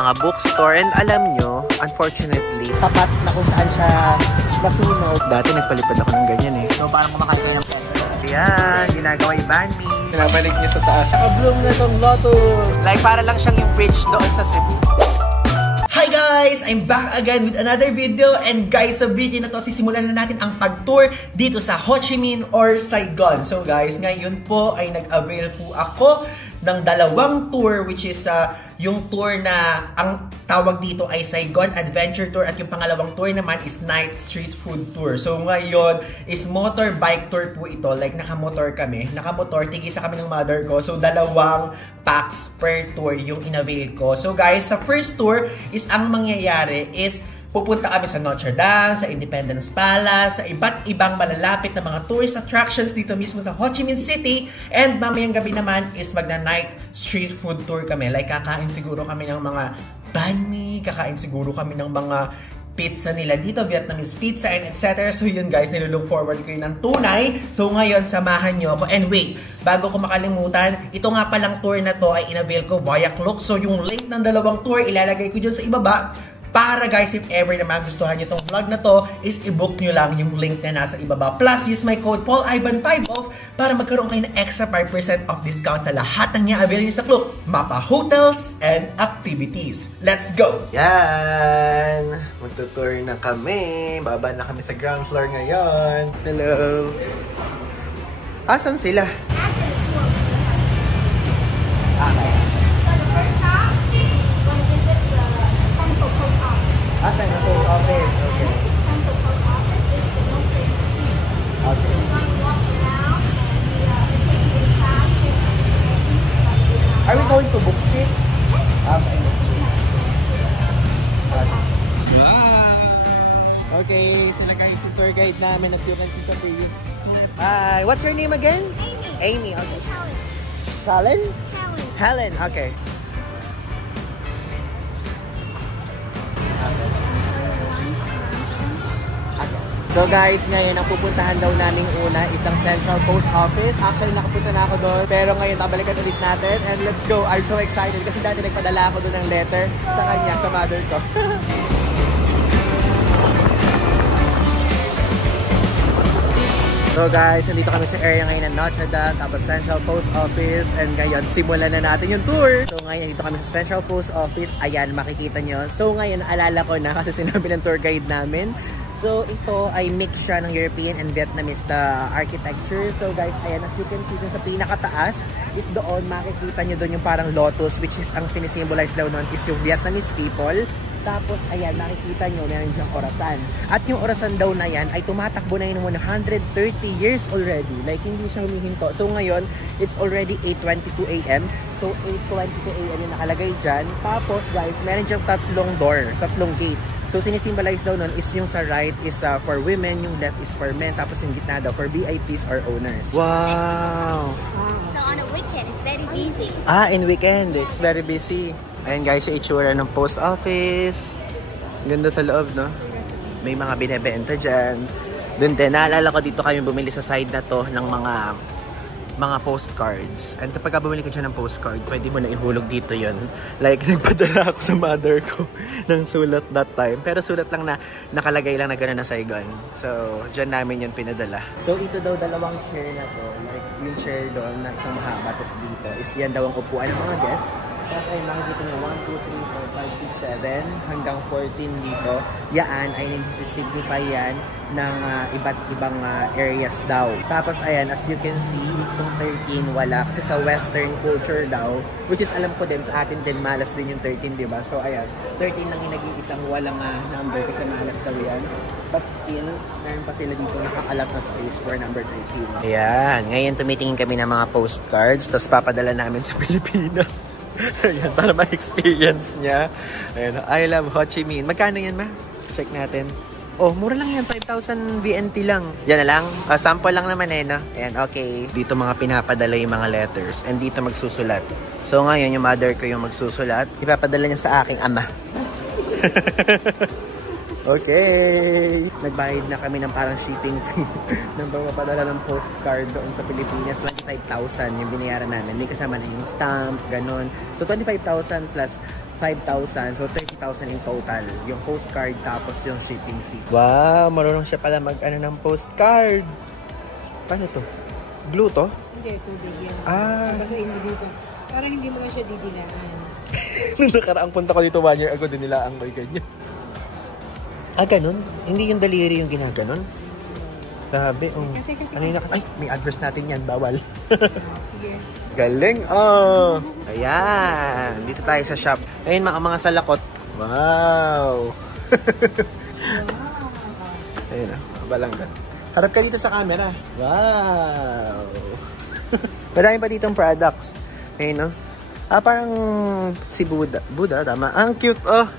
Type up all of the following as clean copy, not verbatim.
mga bookstore. And alam nyo, unfortunately, tapat na kung saan siya nasunog. dati nagpalipad ako ng ganyan eh. So parang kumakain kayo ng pesto. Ayan, ginagawa yung Banmi. Pinabalik niya sa taas. Naka-bloom na tong lotus. Like para lang siyang yung bridge doon sa Cebu. Hi guys! I'm back again with another video. And guys, sa video na to, sisimulan na natin ang pag-tour dito sa Ho Chi Minh or Saigon. So guys, ngayon po ay nag-avail po ako ng dalawang tour, which is yung tour na ang tawag dito ay Saigon Adventure Tour at yung pangalawang tour naman is Night Street Food Tour. So ngayon is motorbike tour po ito, like nakamotor kami. Nakamotor, tigisa kami ng mother ko. So dalawang packs per tour yung inavail ko. So guys, sa first tour is ang mangyayari is pupunta kami sa Notre Dame, sa Independence Palace, sa iba't ibang malalapit na mga tourist attractions dito mismo sa Ho Chi Minh City. And mamayang gabi naman is magna-night street food tour kami. Like kakain siguro kami ng mga banh mi, kakain siguro kami ng mga pizza nila dito, Vietnamese pizza and etc. So yun guys, nilook forward ko yun ng tunay. So ngayon, samahan nyo ako. And wait, bago ko makalimutan, ito nga palang tour na to ay inavail ko via Klook. So yung link ng dalawang tour, ilalagay ko dyan sa ibaba. Para guys, if ever na magustuhan nyo itong vlog na to, is i-book nyo lang yung link na nasa ibaba. Plus, use my code PaulIvan50 para magkaroon kayo ng extra 5% off discount sa lahat ng i-avail nyo sa Klook. Mapa hotels and activities. Let's go! Yan! Magtutour na kami. Baba na kami sa ground floor ngayon. Hello! Asan sila? Asa na post office? Okay. Okay. Are we going to Book Street? Okay. Okay, sila guys yung tour guide namin as you can see sa previous. Hi, what's your name again? Amy. Amy, okay. Helen. Helen? Helen, okay. So guys, ngayon ang pupuntahan daw naming una isang Central Post Office. Actually, nakapunta na ako doon. Pero ngayon, babalikan ulit natin. And let's go! I'm so excited kasi dati nagpadala ako doon ng letter sa kanya, sa mother ko. So guys, nandito kami sa area ngayon ng Notre Dame, tapos Central Post Office. And ngayon, simulan na natin yung tour. So ngayon, dito kami sa Central Post Office. Ayan, makikita nyo. So ngayon, naalala ko na kasi sinabi ng tour guide namin. So, ito ay mix siya ng European and Vietnamese architecture. So, guys, ayan, as you can see dun sa pinakataas is doon, makikita nyo doon yung parang lotus, which is ang sinisimbolize daw nun is yung Vietnamese people. Tapos, ayan, makikita nyo, meron siyang orasan. At yung orasan daw na yan ay tumatakbo na yun 130 years already. Like, hindi siya humihinto. So, ngayon, it's already 8:22 AM. So, 8:22 AM yung nakalagay dyan. Tapos, guys, meron siyang tatlong door, tatlong gate. So, sinisimbolize daw nun is yung sa right is for women, yung left is for men, tapos yung gitna daw for VIPs or owners. Wow! So on a weekend, it's very busy. In weekend, it's very busy. Ayan guys, yung itsura ng post office. Ganda sa loob, no? May mga binebenta dyan. Doon din, naalala ko dito kami bumili sa side na to ng mga postcards. And kapag bumili ko dyan ng postcard, pwede mo na ihulog dito yon. Like, nagpadala ako sa mother ko ng sulat that time. Pero sulat lang na nakalagay lang na gano'n na Saigon. So, dyan namin yun pinadala. So, ito daw dalawang chair na to. Like, yung chair doon na isang mahaba. Tapos dito is yan daw ang upuan ng mga guests. Tapos ay makikita nyo 1, 2, 3, 4, 5, 6, 7 hanggang 14 dito. Yan ay nagsisignify yan ng iba't ibang areas daw. Tapos ayan, as you can see, itong 13 wala. Kasi sa western culture daw, which is alam ko din, sa atin din malas din yung 13, diba? So ayan, 13 lang yung nag-iisang walang number kasi malas daw yan. But still, meron pa sila dito nakakalat na space for number 13. Ayan, ngayon tumitingin kami ng mga postcards, tapos papadala namin sa Pilipinas. Ayan, para ma-experience niya. Ayan, I love Ho Chi Minh. Magkano yan, ma? Check natin. Oh, mura lang yan. 5,000 VNT lang. Yan na lang. Sample lang naman eh, no? Ayan, okay. Dito mga pinapadala yung mga letters. And dito magsusulat. So ngayon, yung mother ko yung magsusulat. Ipapadala niya sa aking ama. Okay. Nagbayad na kami ng parang shipping fee ng pagpapadala ng postcard doon sa Pilipinas. 25,000 yung binayaran namin. May kasama na yung stamp, ganun. So 25,000 plus 5,000. So 30,000 in total. Yung postcard tapos yung shipping fee. Wow, marunong siya pala mag-ano ng postcard. Paano to? Glue to? Hindi, tubig yan. Ah. Basahin mo dito. Parang hindi mo na siya didilaan. Nung nakaraang punta ko dito 1 year ago, din nila ang may ganyan. Ah, ganun? Hindi yung daliri yung ginaganon? Grabe, oh. Ano yung ay, may address natin yan, bawal. Sige. Galing, oh. Ayan, dito tayo sa shop. Ayun, mga salakot. Wow. Ayun, balanggan. Harap ka dito sa camera. Wow. Marami pa ditong products. Ayun, no? Ah, parang si Buddha. Buddha, tama. Ang cute, oh.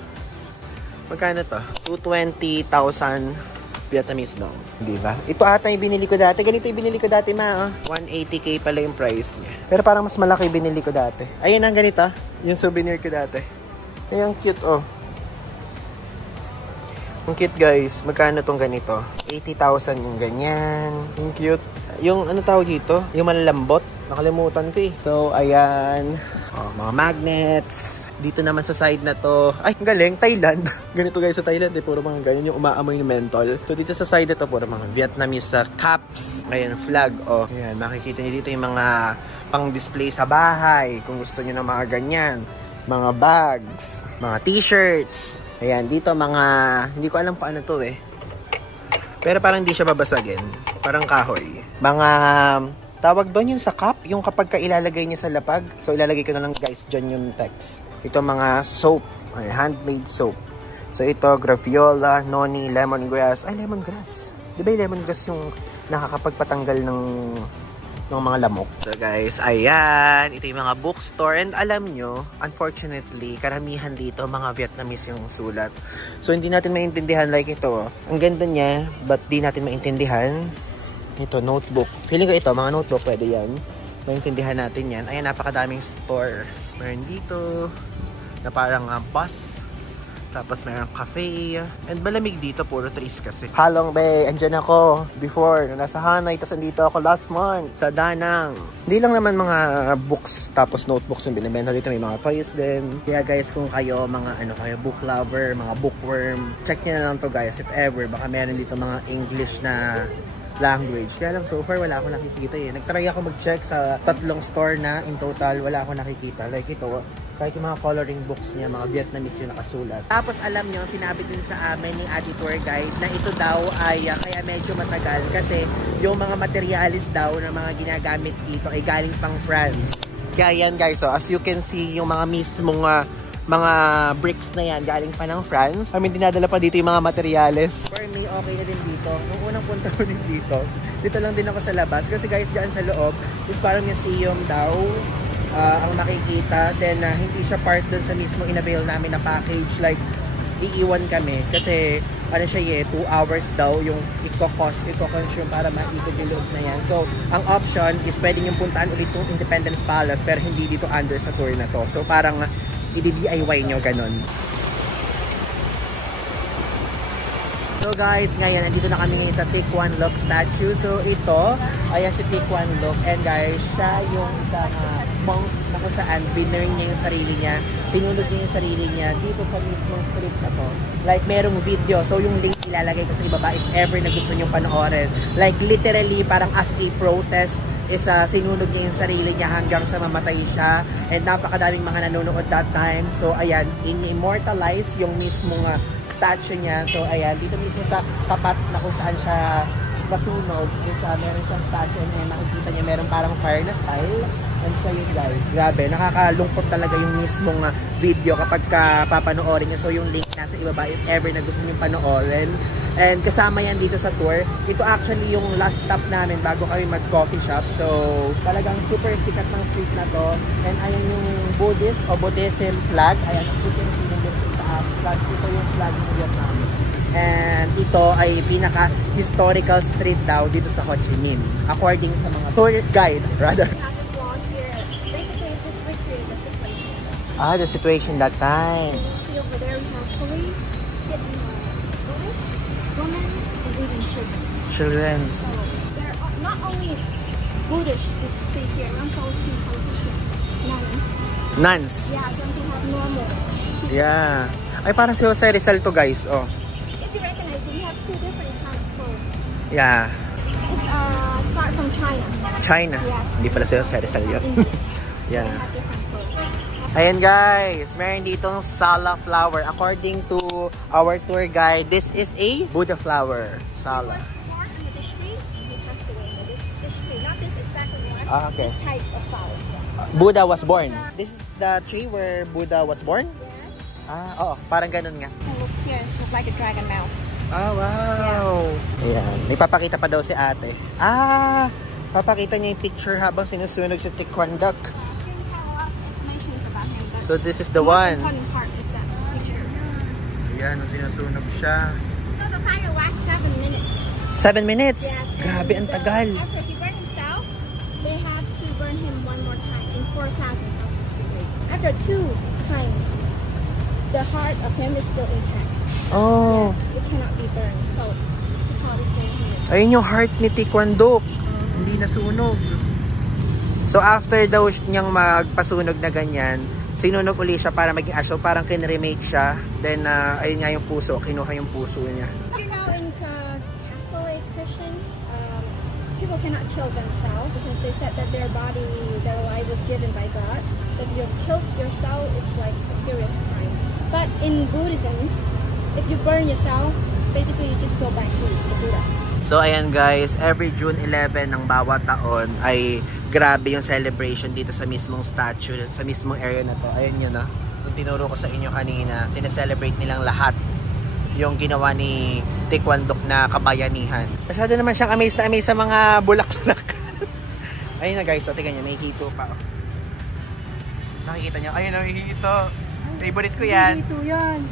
Magkano to? 220,000 Vietnamese dong. Di ba? Ito ata yung binili ko dati. Ganito yung binili ko dati, ma. 180k pala yung price niya. Pero parang mas malaki yung binili ko dati. Ayun ang ganito. Yung souvenir ko dati. Ayun, cute, oh. Ang cute, guys. Magkano tong ganito? 80,000 yung ganyan. Yung cute. Yung ano tawag dito? Yung malalambot. Nakalimutan ko eh. So, ayan. Oh, mga magnets. Dito naman sa side na to. Ay, ang galing. Thailand. Ganito guys sa Thailand. Eh, puro mga ganyan. Yung umaamoy ng mentol. So, dito sa side na to, puro mga Vietnamese caps. Ayan, flag. Oh, ayan. Makikita niyo dito yung mga pang-display sa bahay. Kung gusto niyo ng mga ganyan. Mga bags. Mga t-shirts. Ayan, dito mga... Hindi ko alam kung ano to eh. Pero parang hindi siya babasagin. Parang kahoy. Mga... Tawag doon yung sa cup, yung kapag ka ilalagay niya sa lapag. So, ilalagay ko na lang guys dyan yung text. Ito mga soap, handmade soap. So, ito, graviola, noni, lemongrass. Ay, lemongrass. Di ba yung lemongrass yung nakakapagpatanggal ng mga lamok? So, guys, ayan. Ito yung mga bookstore. And alam nyo, unfortunately, karamihan dito, mga Vietnamese yung sulat. So, hindi natin maintindihan like ito. Ang ganda niya, but di natin maintindihan. Ito, notebook. Feeling ko ito, mga notebook, pwede yan. Maintindihan natin yan. Ayan, napakadaming store. Meron dito, na parang bus. Tapos meron cafe. And malamig dito, puro trees kasi. Halong Bay, andyan ako. Before, nasa Hanoi, tapos andito ako last month, sa Danang. Hindi lang naman mga books, tapos notebooks yung binibenta dito. May mga toys din. Kaya guys, kung kayo, mga kayo, book lover, mga bookworm, check nyo na lang to guys, if ever. Baka meron dito mga English na language. Kaya lang so far wala akong nakikita eh. Nagtry ako mag-check sa 3 store na in total, wala akong nakikita. Like ito, kahit yung mga coloring books niya, mga Vietnamese yung nakasulat. Tapos alam nyo, sinabi din sa amin ni Adi Tour Guide na ito daw ay kaya medyo matagal kasi yung mga materialis daw na mga ginagamit dito ay galing pang France. Kaya yan guys, so as you can see, yung mga mismong mga bricks na yan galing pa ng France. I mean, dinadala pa dito yung mga materyales. For me, okay na din dito. Nung unang punta ko din dito lang din ako sa labas. Kasi guys, dyan sa loob, is parang museum daw ang makikita. Then, hindi siya part dun sa mismo in-avail namin na package. Like, iiwan kami. Kasi, ano siya 2 hours daw yung i-consume para maikot yung loob na yan. So, ang option is pwedeng yung puntaan ulit yung Independence Palace pero hindi dito under sa tour na to. So, parang i-DIY nyo, ganun. So guys, ngayon, nandito na kami ngayon sa Thi Quan Loc statue. So ito, ayan si Thi Quan Loc. And guys, siya yung isang monk na kung saan binurn niya yung sarili niya. Sinunod niya yung sarili niya dito sa mismong street na to. Like, merong video. So yung link ilalagay ko sa ibaba if ever na gusto nyo panoorin. Like, literally, parang as a protest, is sinunod niya yung sarili niya hanggang sa mamatay siya. And napakadaming mga nanonood that time. So ayan, in-immortalize yung mismong statue niya. So ayan, dito mismo sa tapat na kung saan siya nasunog is meron siyang statue and makikita niya meron parang fire na style. And siya yun guys. Grabe, nakakalungkot talaga yung mismong video kapag papanoorin niya. So yung link nasa ibaba if ever na gusto niyo panoorin. And kasama yan dito sa tour. Ito actually yung last stop namin bago kami mag-coffee shop. So talagang super sikat ng street na to. And ayan yung Buddhist o Buddhism flag. Ayan, you can see yung sa taas. Plus ito yung flag ng Vietnam. And ito ay pinaka-historical street daw dito sa Ho Chi Minh. According sa mga tour guide, rather. Ah, the situation that time. See over there we have police, women, and even children. Children's. So there are not only Buddhists you see here, we also see some Christians, nuns. Nuns. Yeah, don't you have normal Yeah. Ay, parang si Jose Rizal to, guys. Oh. If you recognize it, we have two different kind of clothes. Yeah. It's start from China. China. Yes. Hindi pala si Jose Rizal yun. Yeah. They have different clothes. Ayan guys, meron ditong Sala flower. According to our tour guide, this is a Buddha flower. Sala. He was born under this tree. He passed away under this tree. Not this exactly one. Ah, okay. This type of flower. Buddha was born. This is the tree where Buddha was born? Yes. Ah, oo. Parang ganun nga. And look here. It looks like a dragon mouth. Ah, wow. Ayan. May papakita pa daw si ate. Ah, papakita niya yung picture habang sinusunog si Taekwondo. Here we have a lot of information about him. But So this is the most one. important part is that picture. Ayan, sinusunog siya. So the fire lasts 7 minutes. 7 minutes? Yes. Grabe, ang tagal. After he burned himself, they have to burn him one more time in 4,000 Celsius degree. After 2 times, the heart of him is still intact. Oh. Yeah, it cannot be burned. So his heart is still here. Ayun yung heart ni Taekwondo. Hindi nasunog. So after daw niyang magpasunog na ganyan, sinunog uli siya para maging ash. So parang kinremate siya. Then ayun nga yung puso. Kinuha yung puso niya. You know, in Catholic Christians, people cannot kill themselves because they said that their body, their life was given by God. So if you kill yourself, it's like a serious crime. But in Buddhism, if you burn yourself, basically you just go back to the Buddha. So ayan guys, every June 11 ng bawat taon ay grabe yung celebration dito sa mismong statue, sa mismong area na to. Ayan yun na. Kung tinuro ko sa inyo kanina, sineselebrate nilang lahat yung ginawa ni Taekwondo na kabayanihan. Masyado naman siyang amaze na amaze sa mga bulaklak. Ayun na guys, so tingnan nyo, may hito pa. Nakikita nyo? Ayun na, may hito. Favorite ko yan. Ito yan.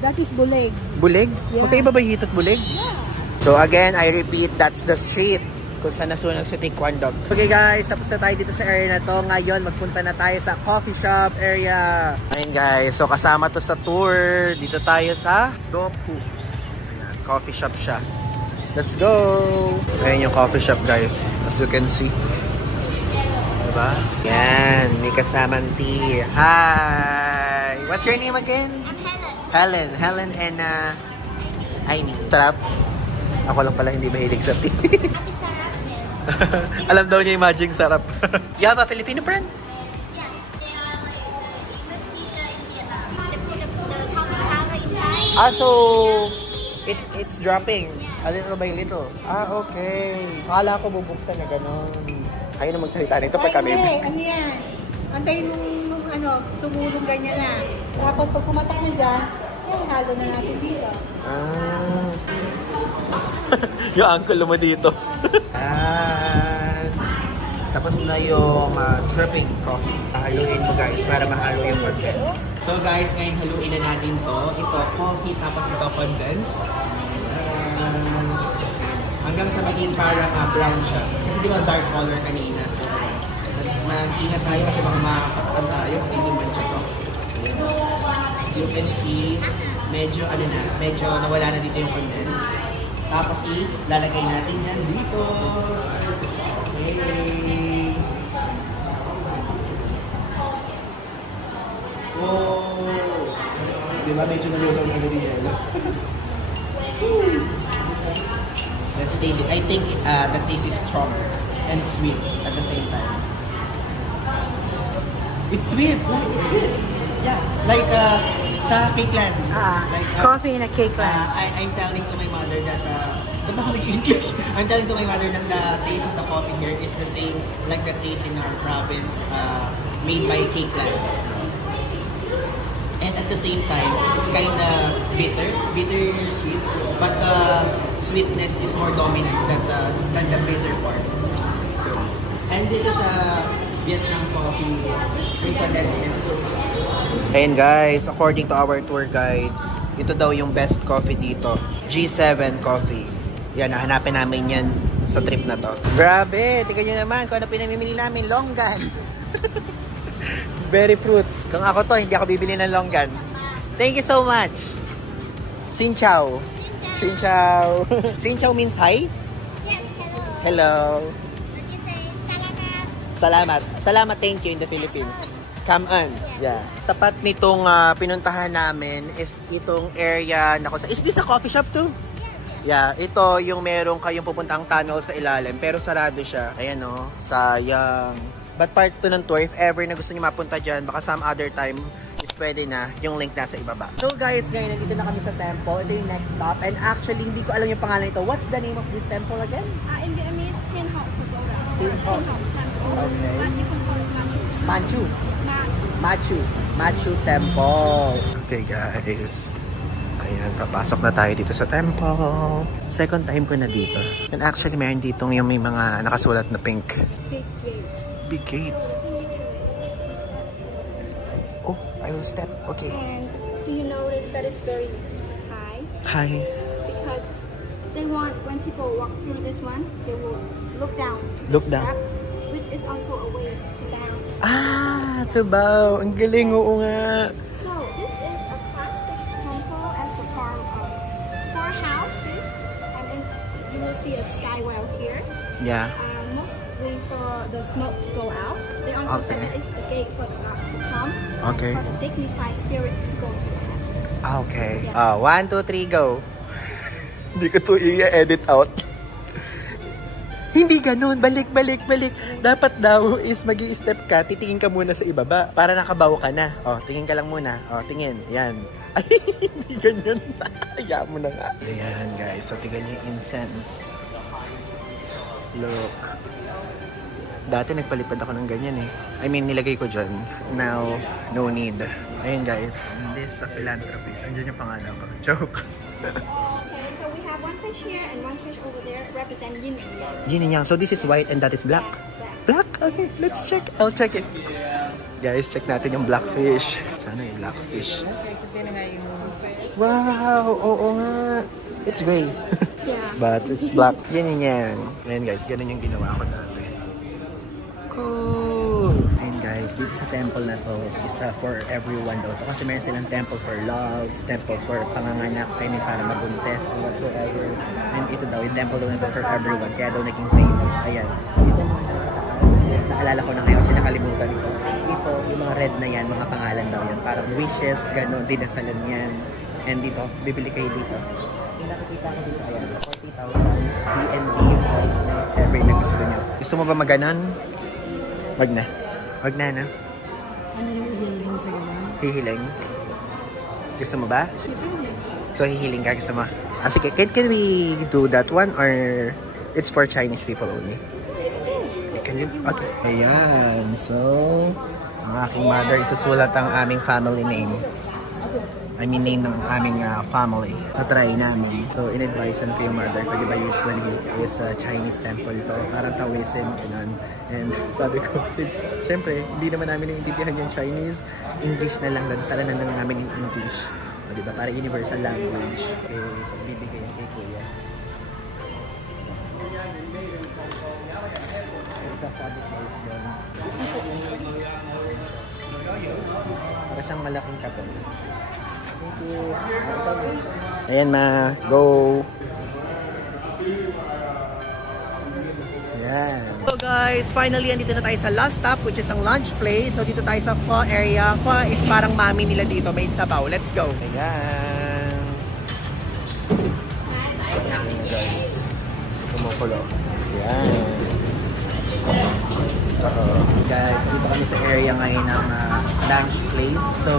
That is buleg. Buleg? Yeah. Magkaiba ba hito at buleg? Yeah. So again, I repeat, that's the street kung saan nasunog si Taekwondo. Okay guys, tapos na tayo dito sa area na to. Ngayon, magpunta na tayo sa coffee shop area. Ayun guys, so kasama to sa tour. Dito tayo sa Doku. Ayan, coffee shop siya. Let's go! Ayun yung coffee shop guys, as you can see. Diba? Yan, may kasamang tea. Hi! What's your name again? I'm Helen. Helen and Aimee. Sarap. Ako lang pala hindi mahilig sa tea. Alam daw niya yung magic sarap. You have a Filipino friend? Yes, they are like English teacher in Vietnam. They put the coffee powder inside. Ah, so it's dropping a little by little. Ah, okay. Akala ko bubuksan na gano'n. Ayaw na magsalita nito pag kami. Ano yan? Antayin nung tumulong ganyan na. Tapos pag pumatak na dyan, yan, halo na natin dito. Ah. Yung uncle mo dito. And tapos na yung dripping coffee. Haluin mo guys para mahalo yung condense. So guys, ngayon haluin na natin to. Ito coffee tapos ito condense. Hanggang sa maging parang brown siya. Kasi di ba dark color kanina. So mag-ingat tayo kasi baka makakatakan tayo. Hindi man siya to. As you can see, medyo medyo nawala na dito yung condense. Tapos ilalagay natin yan dito. Okay. Oh. Diba medyo nalusaw na agad yung yellow? Let's taste it. I think the taste is strong and sweet at the same time. It's sweet. Like, it's sweet. Yeah. Like sa cake land. Like, Coffee in a cake land. I'm telling to my mother that ba't ako nag-English? I'm telling to my mother that the taste of the coffee here is the same like the taste in our province made by Cake Land. And at the same time, it's kinda bitter sweet, but the sweetness is more dominant than the bitter part. It's good. And this is a Vietnam coffee with condensed milk. Ayan guys, according to our tour guides, ito daw yung best coffee dito. G7 Coffee. Yan, hanapin namin yan sa trip na to. Grabe, tingnan nyo naman kung ano pinamimili namin, longgan. Berry fruits. Kung ako to, hindi ako bibili ng longgan. Thank you so much. Xin chào. Xin chào. Xin chào means hi? Yes, hello. Hello. What do you say? Salamat. Salamat. Salamat, thank you in the Philippines. Come on. Yeah. Tapat nitong pinuntahan namin is itong area na is this a coffee shop too? Yeah, ito yung meron kayong pupuntang tunnel sa ilalim pero sarado siya. Ayan o, sayang. But part 2 ng tour, if ever na gusto niyo mapunta dyan, baka some other time is pwede na, yung link nasa ibaba. So guys, ngayon nandito na kami sa temple. Ito yung next stop. And actually, hindi ko alam yung pangalan ito. What's the name of this temple again? In Vietnamese, Thiên Hậu Pagoda. Thiên Hậu. Okay. But you can call it Manchu. Machu. Machu Temple. Okay guys. Ayan, papasok na tayo dito sa temple. Second time ko na dito. And actually, meron dito yung may mga nakasulat na pink. Big gate. Big gate. Oh, I will step. Okay. And do you notice that it's very high? Hi. Because they want, when people walk through this one, they will look down. Look down. Which is also a way to bow. Ah, to bow. Ang galing, oo nga. So, this is a classic temple as a form of 4 houses. And then you will see a skywell here. Yeah. Mostly for the smoke to go out. They also say that it's the gate for the God to come. Okay. For the dignified spirit to go to heaven. Okay. 1, 2, 3, go. Hindi ko to i-edit out. Hindi ganun. Balik. Dapat daw is mag-i-step ka, titingin ka muna sa ibaba para nakabaw ka na. Oh, tingin ka lang muna. Oh, tingin. Yan. Ay, hindi ganyan. Kaya mo na nga. Ayan, guys. So, tingnan niyo yung incense. Look. Dati nagpalipad ako ng ganyan eh. I mean, nilagay ko dyan. Now, no need. Ayun, guys. This the philanthropist. Andiyan yung pangalan ko. Joke. Okay, so we have 1 fish here and 1 fish over there represent yin and yang. Yin and yang. So this is white and that is black? Black? Okay, let's check. I'll check it. Guys, check natin yung blackfish. Sana yung blackfish. Wow! Oo nga. It's gray. Yeah. But it's black. Yin and yang. Ayan guys, ganun yung ginawa ko dati. Cool! Ayan guys, dito sa temple na to, isa for everyone daw. Kasi meron silang temple for love, temple for panganganak, I mean para mabuntes, or whatsoever. And ito daw, yung temple daw na to for everyone. Kaya daw naging famous. Ayan. Ito mga nakataas. Naalala ko na ngayon kasi nakalimutan ko. Dito, yung mga red na yan, mga pangalan daw yan. Parang wishes, gano'n, dinasalan yan. And dito, bibili kayo dito. Yung nakikita ko dito, ayan, 40,000 BNB yung price na every na gusto nyo. Gusto mo ba maganon? Wag na. Wag na, no? Ano yung hihiling sa gano'n? Hihiling? Gusto mo ba? So, hihiling ka? Gusto mo? Ah, sige, can we do that one or it's for Chinese people only? Can you? Okay. Ayan. So, ang aking mother isusulat ang aming family name. I mean, name ng aming family. Na-try namin. So, in-advisean ko yung mother ko. Diba usually is a Chinese temple to. Parang Taoism, ganun. And sabi ko, since, syempre, hindi naman namin naiintindihan yung Chinese, English na lang. Sala na lang namin yung English. O, diba? Para universal language. Okay, so, bibigay yung kay Kuya. Sasabi ko is doon. Para siyang malaking katon. Thank you. Ayan ma, go! Ayan. So guys, finally andito na tayo sa last stop which is ang lunch place. So dito tayo sa pho area. Pho is parang mami nila dito, may sabaw. Let's go! Ayan. Ayan guys. Kumukulo. Ayan. Guys, dito kami sa area ngayon ng lunch place. So,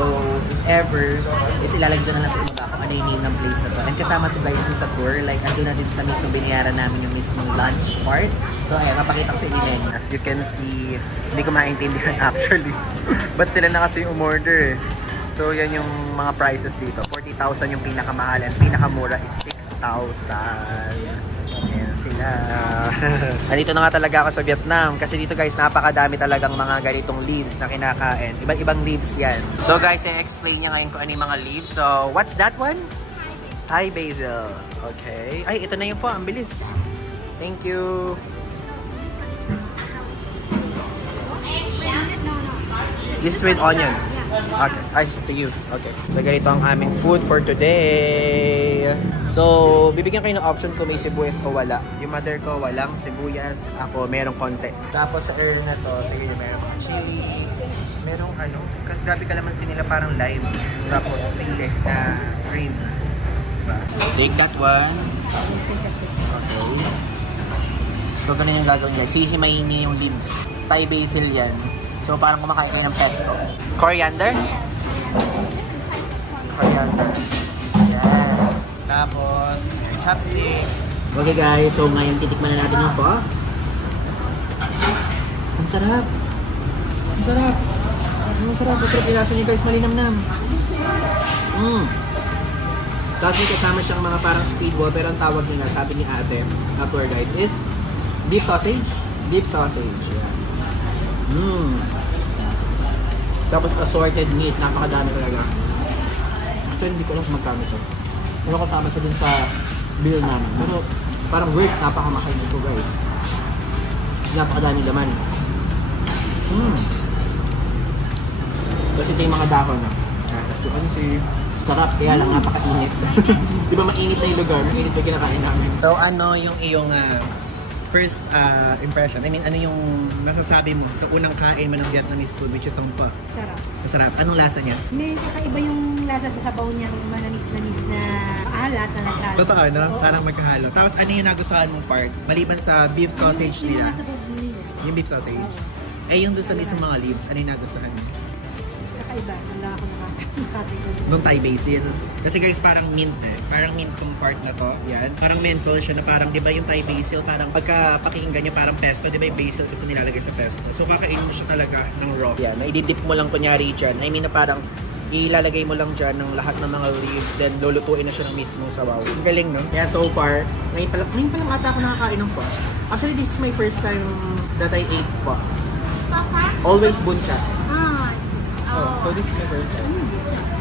if ever, is ilalagay na lang sa ibaba kung ano yung name ng place na to. And kasama to guys sa tour. Like, ando na din sa mismong binayaran namin yung mismong lunch part. So, ayan, mapakita ko sa inyo menu. As you can see, hindi ko maintindihan actually. But sila na kasi yung umorder. So, yan yung mga prices dito. 40,000 yung pinakamahal and pinakamura is 6,000. Ayan sila. Andito na nga talaga ako sa Vietnam kasi dito guys napakadami talagang mga ganitong leaves na kinakain. Iba't-ibang leaves yan. So guys, i-explain niya ngayon kung ano yung mga leaves. So, what's that one? Thai basil. Okay. Ay, ito na yun po. Ang bilis. Thank you. This is with onion. Okay, I to you. Okay. So, ganito ang aming food for today. So, bibigyan kayo ng option kung may sibuyas o wala. Yung mother ko, walang sibuyas. Ako, merong konti. Tapos, sa area na to, tingnan nyo, merong mga chili, merong ano, grabe kalamansi nila parang lime. Tapos sili na cream. Diba? Take that one. Okay. So, ganun yung gagawin guys. Hihimayin niya yung leaves. Thai basil yan. So, parang kumakain kayo ng pesto. Coriander? Coriander. Yan. Tapos, chopstick. Okay guys, so ngayon titikman na natin yung po. Ang sarap. Ang sarap. Ang sarap. Ang sarap yung lasa niya guys. Malinamnam. Tapos may kasama siyang mga parang squid ball. Pero ang tawag nila, sabi ni ate, na tour guide, is beef sausage. Beef sausage. Yeah. Tapos assorted meat. Napakadami talaga. Actually, hindi ko alam kung magkano siya. Pero kasama siya dun sa bill namin. Pero parang worth, napakamahal nito guys. Napakadami laman. Kasi ito yung mga dahon na. Ito kasi sarap, kaya lang napakainit. Di ba mainit na yung lugar? Mainit yung kinakain namin. So ano yung iyong first impression? I mean, ano yung masasabi mo sa unang kain mo ng Vietnamese food, which is ang pa? Sarap. Masarap. Anong lasa niya? May kakaiba yung lasa sa sabaw niyang manamis-namis na alat na nagkala. Totoo, no? Oo. Parang magkahalo. Tapos ano yung nagustuhan mong part? Maliban sa beef sausage Yung nila? nasa bag nila. Yung beef sausage? Eh, yung doon sa mismo mga leaves, ano yung nagustuhan mo? Kakaiba. Wala ako nakakatigod. Nung Thai basil. Kasi guys, parang mint eh. Parang mint tong part na to. Yan. Parang menthol siya na parang, di ba yung Thai basil, parang pagka pakinggan niya parang pesto, di ba yung basil kasi nilalagay sa pesto. So, kakainin mo siya talaga ng raw. Yan. Na ididip mo lang kunyari dyan. I mean na parang ilalagay mo lang dyan ng lahat ng mga leaves, then lulutuin na siya ng mismo sabaw. Ang galing, no? Yeah, so far, ngayon pa lang ata ako nakakain ng po. Actually, this is my first time that I ate po. Always buncha. So this is my first time.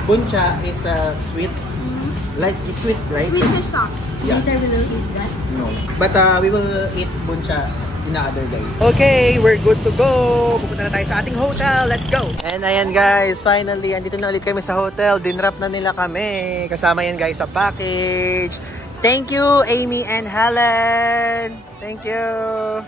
Buncha is sweet. Like, it's sweet, right? Sweet fish sauce. Yeah. Later we will eat that. No. But we will eat buncha in another day. Okay, we're good to go. Pupunta na tayo sa ating hotel. Let's go! And ayan guys, finally, andito na ulit kami sa hotel. Dinrap na nila kami. Kasama yan guys sa package. Thank you, Amy and Helen! Thank you!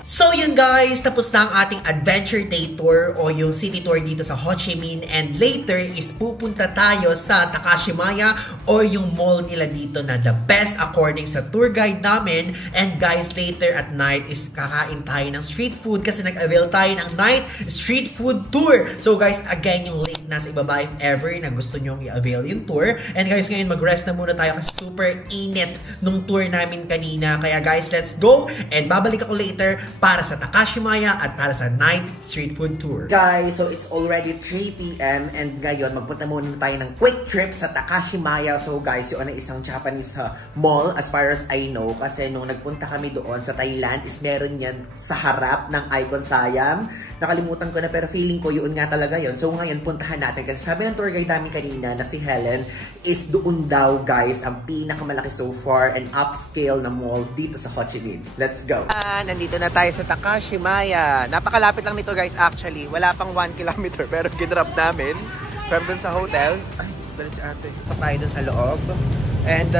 So yun guys, tapos na ang ating adventure day tour o yung city tour dito sa Ho Chi Minh, and later is pupunta tayo sa Takashimaya or yung mall nila dito na the best according sa tour guide namin. And guys, later at night is kakain tayo ng street food kasi nag-avail tayo ng night street food tour. So guys, again, yung link nasa ibaba if ever na gusto nyong i-avail yung tour. And guys, ngayon mag-rest na muna tayo kasi super init nung tour namin kanina. Kaya guys, let's go! And babalik ako later para sa Takashimaya at para sa night street food tour. Guys, so it's already 3 p.m. and ngayon magpunta muna tayo ng quick trip sa Takashimaya. So guys, yun ay isang Japanese mall as far as I know, kasi nung nagpunta kami doon sa Thailand is meron yan sa harap ng Icon Siam. Nakalimutan ko na pero feeling ko yun nga talaga yun. So ngayon puntahan natin kasi sabi ng tour guide namin kanina na si Helen is doon daw guys ang pinakamalaki so far and upscale na mall dito sa Ho Chi Minh. Let's go! Nandito na tayo sa Takashimaya. Napakalapit lang nito guys actually. Wala pang 1 kilometer pero ginrap namin from dun sa hotel. Ay, dalit si ate. Sa tayo dun sa loob. And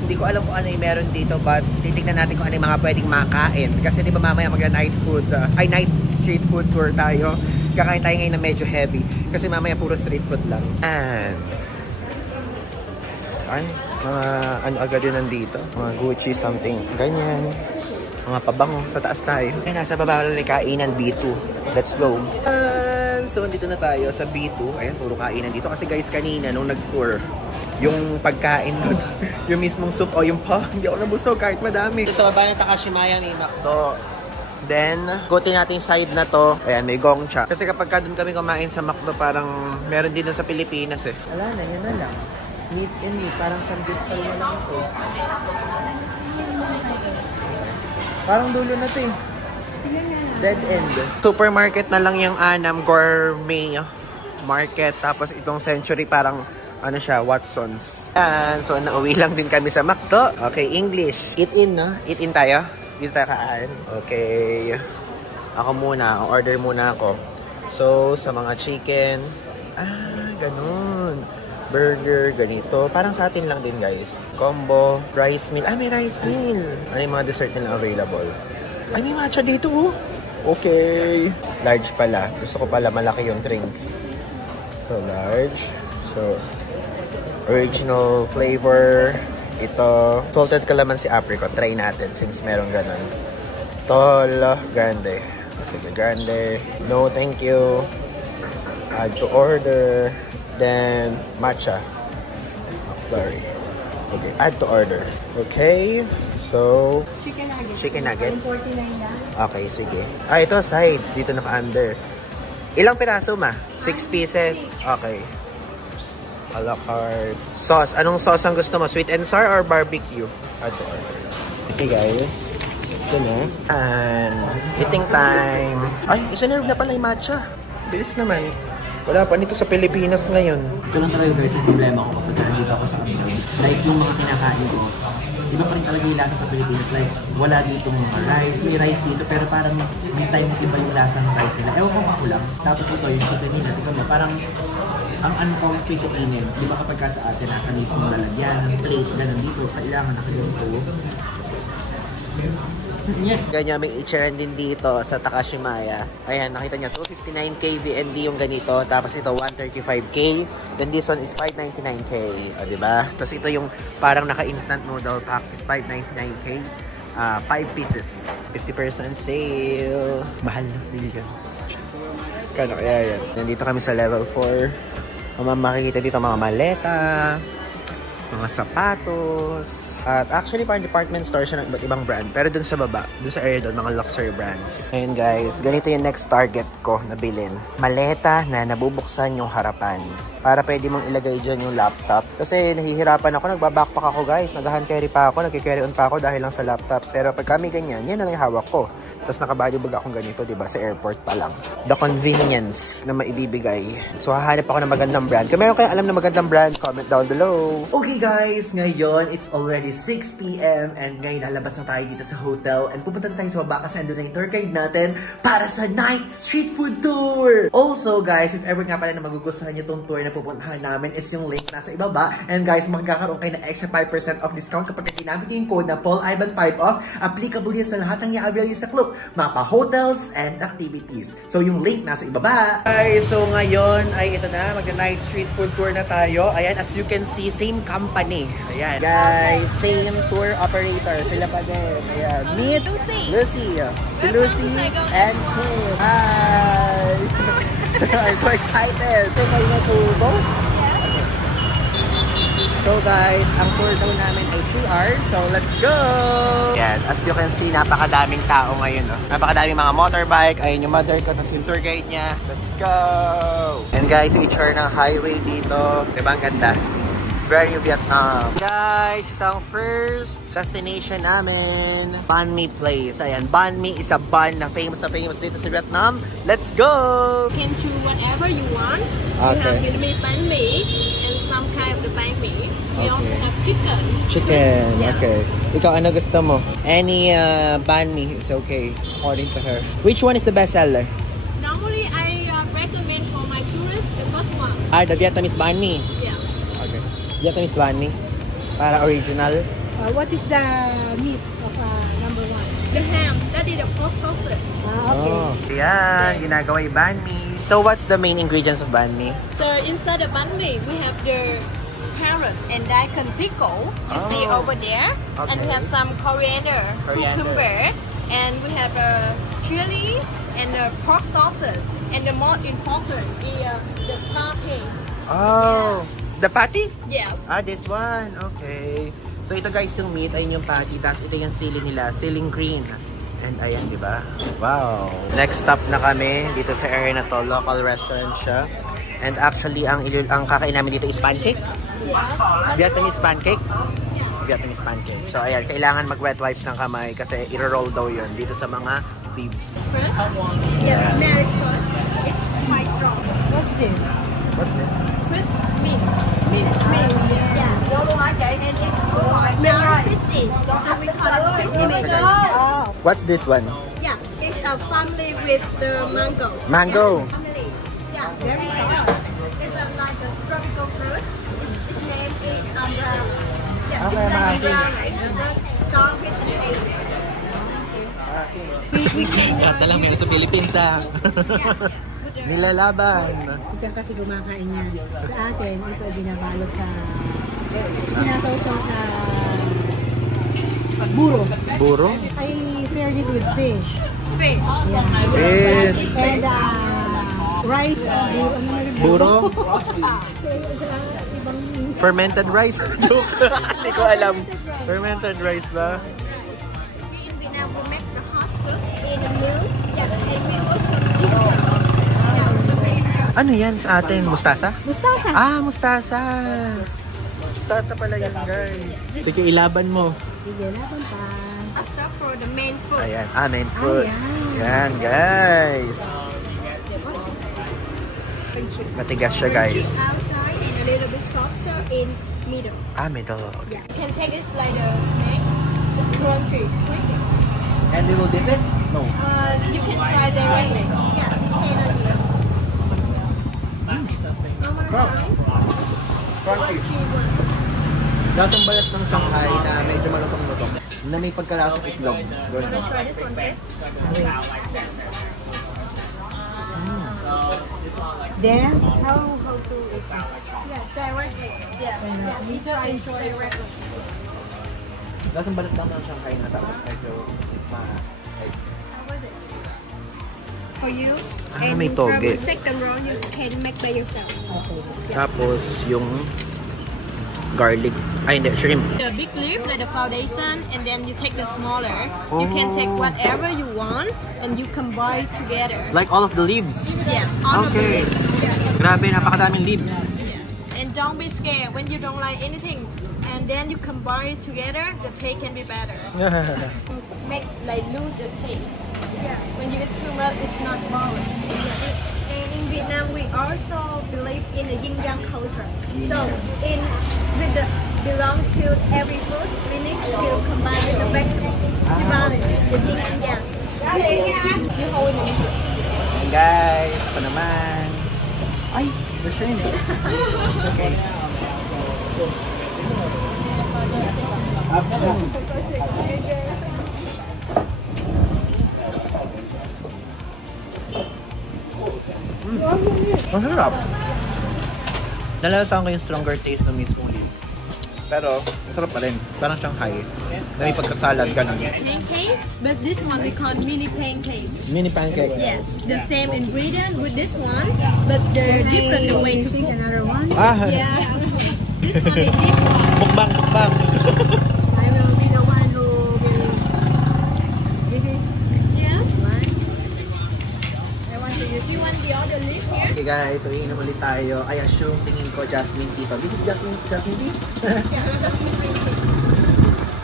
hindi ko alam kung ano yung meron dito but titignan natin kung ano yung mga pwedeng makain. Kasi di ba mamaya night food, night street food tour tayo. Kakain tayo ngayon na medyo heavy. Kasi mamaya puro street food lang. And ay, mga ano agad din nandito. Mga Gucci something. Ganyan. Mga pabango. Sa taas tayo. Ay, nasa baba lang kainan B2. Let's go. So, dito na tayo sa B2. Ayan, puro kainan dito. Kasi guys, kanina nung nag-tour, yung pagkain doon, yung mismong soup o yung pa, hindi ako nabusog kahit madami. Sa baba ng Takashimaya may McDo. Then, gotin natin side na to. Ayan, may Gongcha. Kasi kapag doon kami kumain sa McDo, parang meron din doon sa Pilipinas eh. Wala na, yan na lang. Meat and meat. Parang samgitsal na lang ito. Parang dulo na ito eh. Dead end. Supermarket na lang yung Anam Gourmet Market. Tapos itong Century parang ano siya, Watson's. And so nauwi lang din kami sa McDo. Okay, English. Eat in, no? Eat in tayo. Dito tayo kaan. Okay. Ako muna. Order muna ako. So, sa mga chicken. Ganun. Burger, ganito. Parang sa atin lang din, guys. Combo, rice meal. May rice meal. Ano yung mga dessert nila available? Ay, may matcha dito, oh. Okay. Large pala. Gusto ko pala malaki yung drinks. So, large. So, original flavor. Ito, salted calamansi apricot. Try natin since meron ganun. Tall, grande. Sige, grande. No, thank you. Add to order. Then, matcha. Sorry. Okay, add to order. Okay. So, Chicken nuggets. 49 na. okay, sige. Ito, sides. Dito naka-under. Ilang piraso, ma? 6 pieces. Okay. A la carte. Sauce. Anong sauce ang gusto mo? Sweet and sour or barbecue? Add to order. Okay, guys. Ito na. And, eating time. Ay, isa-nerve na pala yung matcha. Bilis naman. Wala pa nito sa Pilipinas ngayon. Ito lang talaga guys, yung problema ko kapag nandito ako sa abroad. Like, yung mga kinakain ko, iba pa rin talaga yung lasa sa Pilipinas. Like, wala dito mga rice. May rice dito, pero parang may time iba yung lasa ng rice nila. Ewan ko ako lang. Tapos ito, yung chicken nila, tingnan mo, parang ang uncomfy kainin. Di ba kapag ka sa atin, nasa mismong lalagyan, ng plate, ganun dito, kailangan nakaganito. Yeah. Ganyan, may HRN din dito sa Takashimaya. Ayan, nakita nyo, 259K VND yung ganito. Tapos ito, 135K. Then this one is 599K. O, diba? Tapos ito yung parang naka-instant noodle pack is 599K. 5 pieces. 50% sale. Mahal na billion. Kano kaya yan? Nandito kami sa level 4. Makikita dito mga maleta, mga sapatos. At actually, parang department store siya ng iba't ibang brand. Pero dun sa baba, dun sa area doon, mga luxury brands. Ayun guys, ganito yung next target ko na bilhin. Maleta na nabubuksan yung harapan. Para pwede mong ilagay dyan yung laptop. Kasi nahihirapan ako, nagbabackpack ako guys. Nag-hand carry pa ako, nag-carry on pa ako dahil lang sa laptop. Pero pag kami ganyan, yan ang hawak ko. Tapos nakabody bag akong ganito, diba? Sa airport pa lang. The convenience na maibibigay. So hahanap ako ng magandang brand. Kung meron kayo alam na magandang brand, comment down below. Okay guys, ngayon it's already 6 PM and ngayon lalabas na tayo dito sa hotel and pupunta na tayo sa baba kasi andun na yung tour guide natin para sa night street food tour. Also guys, if ever nga pala na magugustuhan nyo itong tour na pupuntahan namin is yung link nasa ibaba. And guys, magkakaroon kayo ng extra 5% off discount kapag ginamit yung code na PaulIvan5 off. Applicable yan sa lahat ng i-avail sa club, mga pa-hotels and activities. So yung link nasa ibaba. Guys, so ngayon ay ito na, mag-night street food tour na tayo. Ayan, as you can see, same company. Ayan. Guys, same tour operator. Sila pa din. Ayan. Meet Lucy. Si Lucy and Kim. Hi! I'm so excited. Kayo na po both? So guys, ang tour daw namin ay 3 hours. So let's go! Yan, as you can see, napakadaming tao ngayon. No? Napakadaming mga motorbike. Ayun yung mother ko, tapos yung tour guide niya. Let's go! And guys, i-char ng highway dito. Diba ang ganda? Very Vietnam. Guys, ito ang first destination namin. Banh Mi place. Ayan, Banh Mi is a bun na famous dito sa Vietnam. Let's go! You can choose whatever you want. Okay. We have Vietnamese banh mi and some kind of the banh mi. We also have chicken. Chicken, Yeah. okay. Ikaw, ano gusto mo? Any banh mi is okay, according to her. Which one is the best seller? Normally, I recommend for my tourists the first one. The Vietnamese banh mi. Yeah. Okay. Vietnamese banh mi. Para original. What is the meat of number 1? The ham, that is the pork sausage. Okay. Oh. Yan, ginagawa yung banh mi. So what's the main ingredients of banh mi? So inside the banh mi, we have the carrots and daikon pickle. You see Oh. over there. And we Okay. have some coriander, cucumber, and we have chili and pork sausage. And the most important is the patty. Oh, the patty? Yes. This one. Okay. So ito guys, yung meat, ayun yung patty. Tapos ito yung sili nila, siling green. And ayan, di ba? Wow. Next stop na kami dito sa area na to. Local restaurant siya. And actually, ang kakain namin dito is pancake. Vietnamese pancake. Vietnamese pancake. So ayan, kailangan mag-wet wipes ng kamay kasi i-roll daw yun dito sa mga leaves. First, yes, Mary first. It's quite strong. What's this? What's this? Crisp meat. Meat. Meat, yeah. And it's very crispy. So we call it crispy meat. Oh. What's this one? Yeah, it's a family with the mango. Mango. Yeah, family. Yeah, very soft. It's like a tropical fruit. Its name is umbrella. Yeah, Okay, it's like Mahasi. umbrella. It's dark with an egg. Kata lang meron sa Philippines Nilalaban. Ika kasi kumakain niya. Sa atin, ito ay binabalot sa sinasawsaw sa buro. Buro? I pair this with fish. Fish. Fish. And rice. Buro? Fermented rice? Joke. Hindi ko alam. Fermented rice ba? In Vietnam, we make the hot soup in a milk. Yeah, and we put some ginger. Ano yan sa atin? Mustasa? Mustasa. Mustasa. Mustasa pala yan, guys. Sige, ilaban mo. Sige, laban pa. A stuff for the main food. Ayan, main food. Yan, guys. Matigas siya, guys. Outside and a little bit softer in middle. Middle. Okay. You can take it like a snack. It's crunchy. And we will dip it? No. You can try directly. Yeah, Crunchy. Datong balat ng Shanghai na medyo malutong-lutong. Na may pagkalasong itlog. Doon. try this one first. Then, how to Yeah, directly. Yeah, you just enjoy directly. Datong balat lang ng Shanghai na tapos medyo For you, may toge. second round you can make by yourself. Tapos yung garlic. Hindi, shrimp. The big leaf, like the foundation, and then you take the smaller. You can take whatever you want, and you combine together. Like all of the leaves. Yes, all of the Okay. leaves. Yeah. Grabe, napakadaming leaves. Yeah. And don't be scared when you don't like anything. And then you combine together, the taste can be better. Make like lose the taste. Yeah. When you eat too much, it's not boring. And in Vietnam, we also believe in the yin yang culture. So, with the belong to every food, we need to combine with the vegetable to balance the yin and yang. You hold it. Guys, ako naman. Ay, the shrimp. Okay. Masarap. Nalalasahan ko yung stronger taste ng mismong leaf. Pero, masarap pa rin. Parang Shanghai. Na may pagkasalad, ganun. Pancake, but this one we call mini pancake. Mini pancake. Yes, the same ingredient with this one, but the different way to cook. another one? Yeah, this one is different. Mukbang, mukbang. I will be the one who will... This is Yeah. one. I want to use. You want the other leaf here? Okay guys, so iinom ulit tayo. I assume tingin ko Jasmine tea to. This is Jasmine tea? Yeah, Jasmine green tea.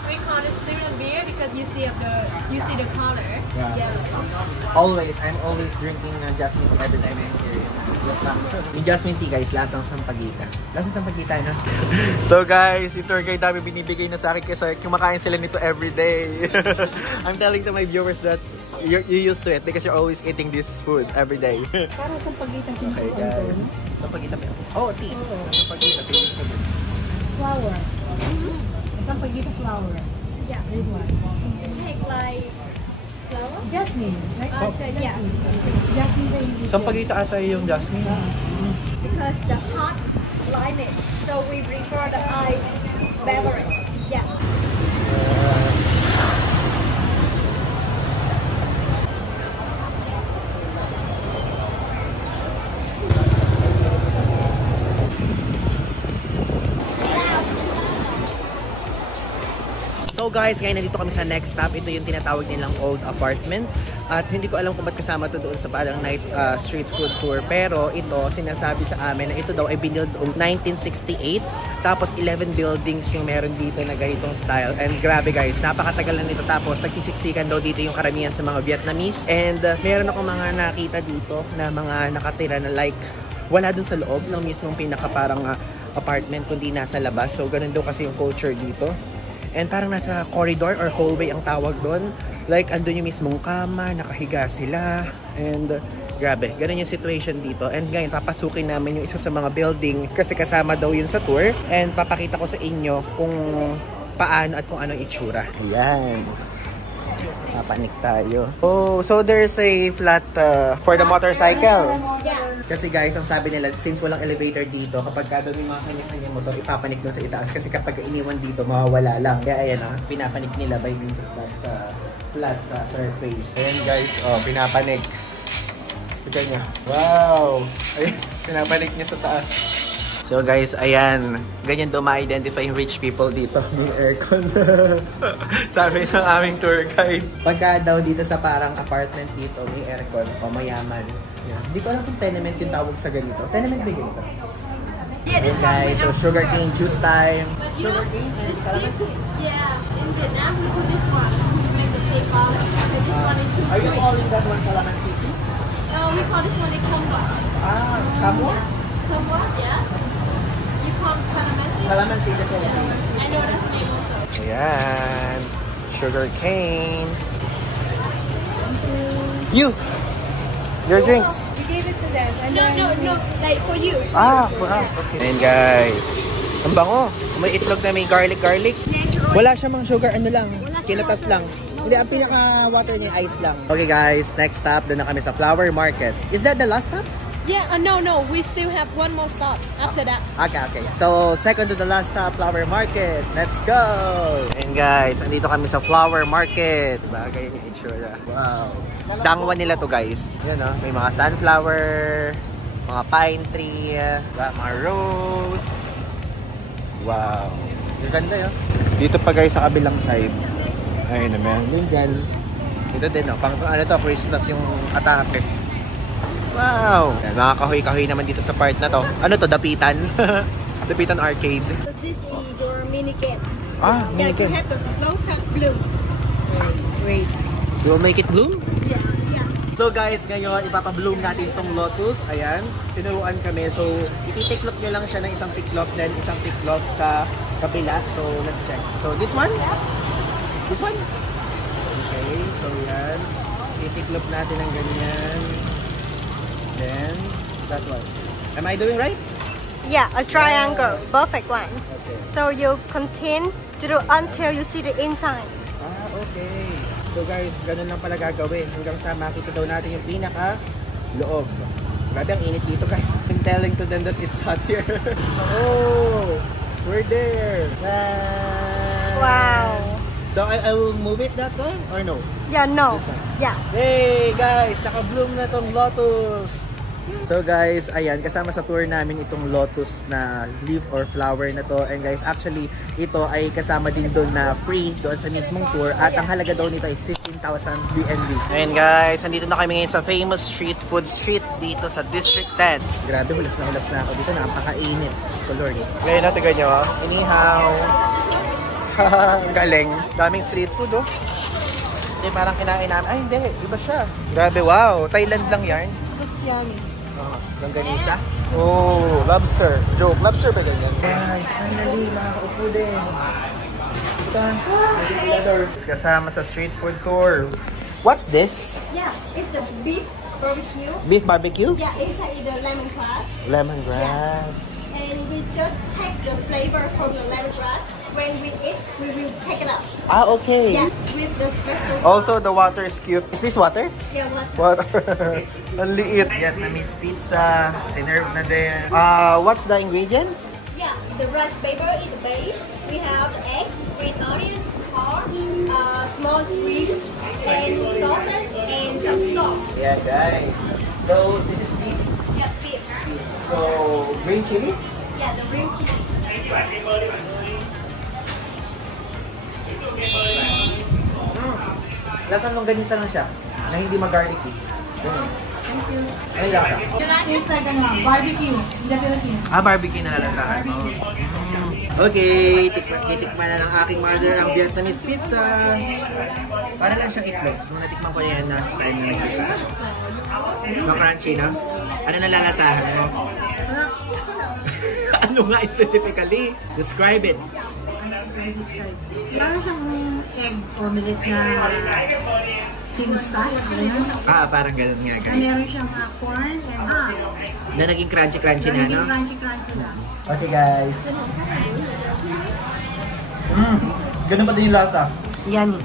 We call it student beer because you see the color. Yeah. Yellow. I'm always drinking Jasmine tea every time I'm here. Yung Jasmine tea guys, lasang sampagita. Lasang sampagita, no? So guys, yung tour guide namin binibigay na sa akin kasi kumakain sila nito every day. I'm telling to my viewers that you're used to it because you're always eating this food every day. para sa pagitan Okay guys. Sampagita ba? Oh, tea. Sampagita. flower. Isang pagitan flower. Yeah. This one. Take like flower. Jasmine. Like, Yeah. Jasmine sa English. Sampagita ata yung Jasmine. Because the hot climate, so we prefer the ice beverage. Yeah. So guys, ngayon nandito kami sa next stop. Ito yung tinatawag nilang old apartment. At hindi ko alam kung ba't kasama to doon sa parang night street food tour. Pero ito, sinasabi sa amin na ito daw ay binild noong 1968. Tapos 11 buildings yung meron dito na ganitong style. And grabe guys, napakatagal na nito. Tapos nagtisiksikan daw dito yung karamihan sa mga Vietnamese. And meron ako mga nakita dito na mga nakatira na like wala dun sa loob ng mismong pinaka parang apartment kundi nasa labas. So ganun daw kasi yung culture dito. And parang nasa corridor or hallway ang tawag doon. Like, andun yung mismong kama, nakahiga sila. And, grabe, ganun yung situation dito. And ngayon, papasukin namin yung isa sa mga building kasi kasama daw yun sa tour. And papakita ko sa inyo kung paano at kung anong itsura. Ayan. Papanik tayo. Oh, so there's a flat for the motorcycle. Kasi guys, ang sabi nila, since walang elevator dito, kapag daw may mga kanya-kanya motor, ipapanik dun sa itaas. Kasi kapag iniwan dito, mawawala lang. Kaya ayan pinapanik nila by means of that flat surface. Ayan guys, pinapanik. Tignan niya. Wow! Ay, pinapanik niya sa taas. So guys, ayan. Ganyan daw ma-identify yung rich people dito. May aircon. Sabi ng aming tour guide. Pagka daw dito sa parang apartment dito, may aircon o mayaman. Yeah. Hindi ko alam kung tenement yung tawag sa ganito. Tenement ba ganito? Yeah, this guys, so sugarcane juice time. Sugarcane and calamansi? Yeah, in Vietnam we put this one to make the cake olive. So this one is Are you calling that one calamansi too? No, we call this one komwa. Kamwa? Komwa, yeah. You call calamansi? Calamansi in the Philippines. I know that's the name also. Ayan. Sugar cane. You! Your drinks. We gave it to them. And No, like for you. For us. Okay. Ayan guys. Ang bango. May itlog na may garlic. Wala siya mang sugar. Ano lang. Kinatas lang. Hindi, ang pinaka-water niya ice lang. Okay guys, next stop. Doon na kami sa flower market. Is that the last stop? Yeah, no. We still have one more stop after that. Okay. So, second to the last stop, flower market. Let's go! And guys, andito kami sa flower market. Diba? Ganyan yung itsura. Wow. Dangwa nila to guys. Yun may mga sunflower, mga pine tree, diba? Mga rose. Wow. Yung ganda yun. Dito pa guys sa kabilang side. Ayun naman. Yun dyan. Ito din pang ano to, Christmas yung atake. Wow! Yan, mga kahoy-kahoy naman dito sa part na to. Ano to? Dapitan? Dapitan Arcade. So this is your mini game. Mini game. You have the floated bloom. Wait. You will make it bloom? Yeah. So guys, ngayon ipapa-bloom natin tong lotus. Ayan, tinuruan kami. So, ititiklop nyo lang siya ng isang tiklop, then isang tiklop sa kabila. So, let's check. So, this one? This one? Okay, so yan. Ititiklop natin ng ganyan. Then, that one. Am I doing right? Yeah, a triangle. Perfect one. Okay. So you continue to do until you see the inside. Okay. So guys, ganun lang pala gagawin. Hanggang sa makita daw natin yung pinaka-loob. Grabe, ang init dito guys. I'm telling to them that it's hot here. Oh! We're there! Wow. So I will move it that way or no? Yeah, no. This one. Yeah. Hey guys! Naka-bloom na tong lotus! So guys, ayan, kasama sa tour namin itong lotus na leaf or flower na to. And guys, actually, ito ay kasama din doon na free doon sa mismong tour. At ang halaga daw nito is 15,000 BNB. Ayan guys, nandito na kami ngayon sa famous street food street dito sa District 10. Grabe, hulas na ako dito. Napakainit. Color eh. Ngayon na, tiga nyo. Anyhow. Galing. Daming street food Hindi, parang kinain namin. Ay, hindi. Iba siya. Grabe, wow. Thailand lang yan. Looks yummy. Longganisa? Oh, lobster. Joke, lobster ba ganyan? Guys, finally, makakaupo din. Ito, kasama sa street food tour. What's this? Yeah, it's the beef barbecue. Beef barbecue? Yeah, inside is the lemongrass. Lemongrass. And we just take the flavor from the lemongrass. When we eat, we will take it up. Okay. Yeah, with the special Also, the water is cute. Is this water? Yeah, water. Water. Ang liit. Vietnamese pizza. Sinerve na din. What's the ingredients? Yeah, the rice paper is the base. We have the egg, green onion, pork, small shrimp, and sauces, and some sauce. Yeah, guys. So, this is beef. Yeah, beef. So, green chili? Yeah, the green chili. Lasang longganisa lang siya, na hindi mag-garlicky. Thank you. Ano yung lasa? It's like barbecue in the Philippines. Barbecue na lalasahan. Okay, tikman na ng aking mother ang Vietnamese pizza. Para lang siyang itlog. Nung natikman ko yan last time na nag-isa. Crunchy, no? Ano na lalasahan mo? Ano nga specifically? Describe it. Meron siyang egg omelette na king style. Parang ganun nga, guys. Meron siyang corn and Na naging crunchy-crunchy na, no? crunchy na. Okay, guys. Ganun pa din yung lasa. Yummy.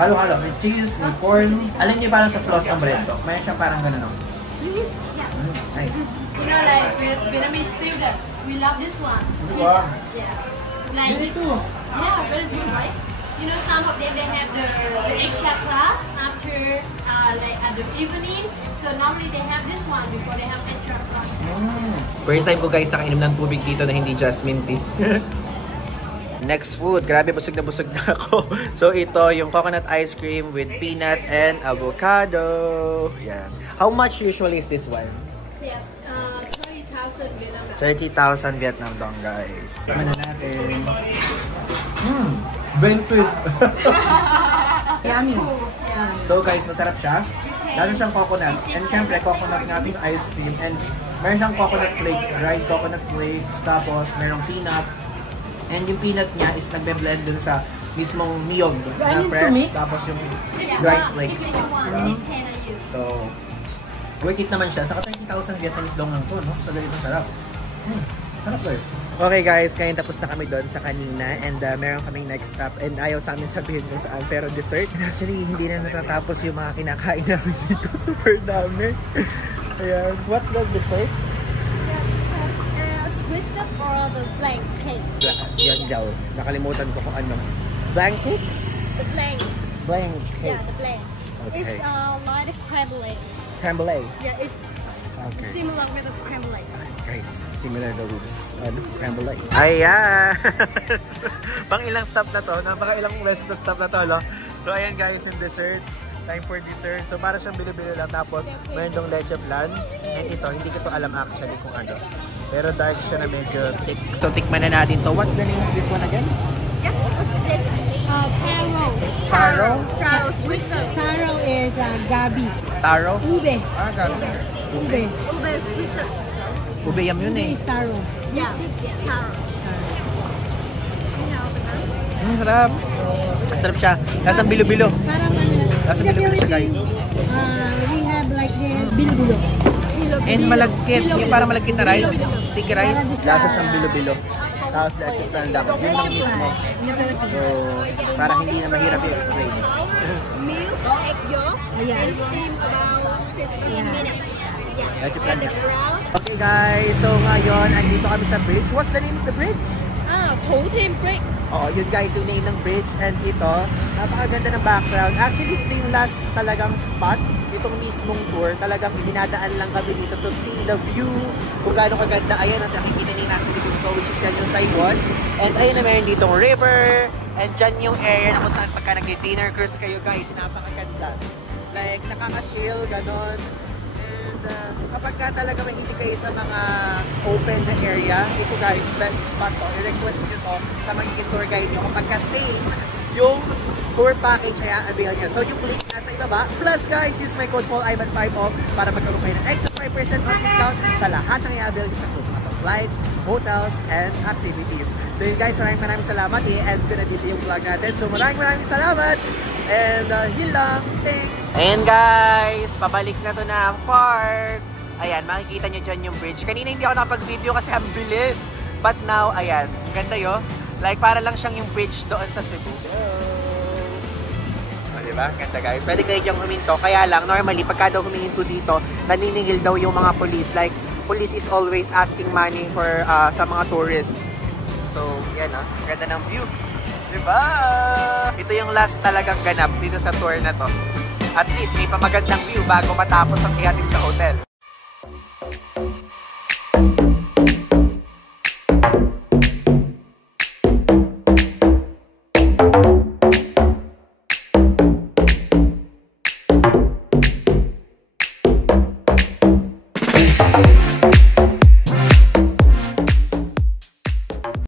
Halo-halo. May cheese, may corn. Alam niyo parang sa floss ng bread to. Mayroon siya parang gano'n. Nice. You know, like Vietnamese student, we love this one. Wow. Yeah. Like yeah, very good, right? You know, some of them they have the extra class after like at the evening. So normally they have this one before they have extra class. First time ko guys nakainom ng tubig dito na hindi jasmine tea. Next food, grabe busog na ako. So ito yung coconut ice cream with peanut and avocado. Yan. How much usually is this one? Yeah, 30,000 Vietnam. 30,000 Vietnam dong guys. Sama na natin. Brain twist. Yummy. So guys, masarap siya. Lalo siyang coconut. And syempre, coconut natin ice cream. And meron siyang coconut flakes, dried coconut flakes. Tapos, merong peanut. And yung peanut niya is nagbe-blend dun sa mismong niyog na fresh. Tapos yung dried flakes. So, worth it naman siya. Saka 30,000 Vietnamese dong lang to, no? So, ganito sarap. Sarap guys. Okay guys, ngayon tapos na kami doon sa kanina and meron kaming next stop and ayaw sa amin sabihin kung saan pero dessert. Actually, hindi na natatapos yung mga kinakain namin dito. Super dami. Ayan. What's the dessert? Swiss up or the blank cake? Yan daw. Nakalimutan ko kung ano. Blank cake? The blank. Blank cake. Yeah, the blank. Okay. It's like a creme brulee. Creme brulee. Yeah, it's Okay. similar with a creme brulee. Guys, similar daw with creme brulee. Ayan! Pang ilang stop na to? Napaka-ilang west na stop na to, no? So ayan guys, yung dessert. Time for dessert. So para siyang bilo-bilo lang. Tapos meron dong leche flan. And ito, hindi ko to alam actually kung ano. Pero dark siya na medyo thick. So tikman na natin to. What's the name of this one again? Yeah, what's this? Taro. Taro? Taro Swiss up. Taro is gabi. Taro? Ube. Ah, gabi. Ube. Ube Swiss up. Ube yam yun eh. Ube is taro. Yeah, taro. Sarap. Sarap siya. Lasang bilo-bilo. Parang ano, Lasang in the bilo-bilo siya guys. Philippines, we have like this, bilo-bilo. And malagkit. Yung parang malagkit na rice. Sticky rice. Lasa siyang bilo-bilo. Tapos leche flan lang. Yun lang mismo. So, parang hindi na mahirap i-explain. Milk, egg yolk, and steam about 15 minutes. Yeah. Leche flan And the niya. brown. Okay guys, so ngayon, andito kami sa bridge. What's the name of the bridge? Thủ Thiêm Bridge. Oo, yun guys, yung name ng bridge. And ito, napakaganda ng background. Actually, ito yung last talagang spot. Itong mismong tour, talagang dinadaan lang kami dito to see the view. Kung gaano kaganda. Ayan ang nakikita niyo nasa likod ko, which is yan yung Saigon. And ayun na meron ditong river. And dyan yung area na kung saan pagka nag-dinner cruise kayo guys, napakaganda. Like, nakaka-chill, ganon. And kapag ka talaga mahilig kayo sa mga open na area, ito guys, best spot to. I-request nyo to sa magiging tour guide nyo. Kapag ka-save yung tour package na avail nyo. So yung link nasa ibaba. Plus guys, use my code PaulIvan5 off para magkaroon kayo ng extra 5% off discount sa lahat ng i-avail nyo sa group. Flights, hotels, and activities. So yun guys, maraming salamat. I-end ko na dito yung vlog natin. So maraming salamat. And yun lang. Thanks. Ayan guys, pabalik na to na ang park. Ayan, makikita nyo dyan yung bridge. Kanina hindi ako nakapag-video kasi ang bilis. But now, ayan, ang ganda yun. Like para lang siyang yung bridge doon sa Cebu. Diba? Ganda guys. Pwede kayo diyang huminto. Kaya lang, normally, pagka daw huminto dito, naniningil daw yung mga police. Like, police is always asking money for sa mga tourists. So, yan ganda ng view. Diba? Ito yung last talagang ganap dito sa tour na to. At least, may pamagandang view bago matapos ang ihatid sa hotel.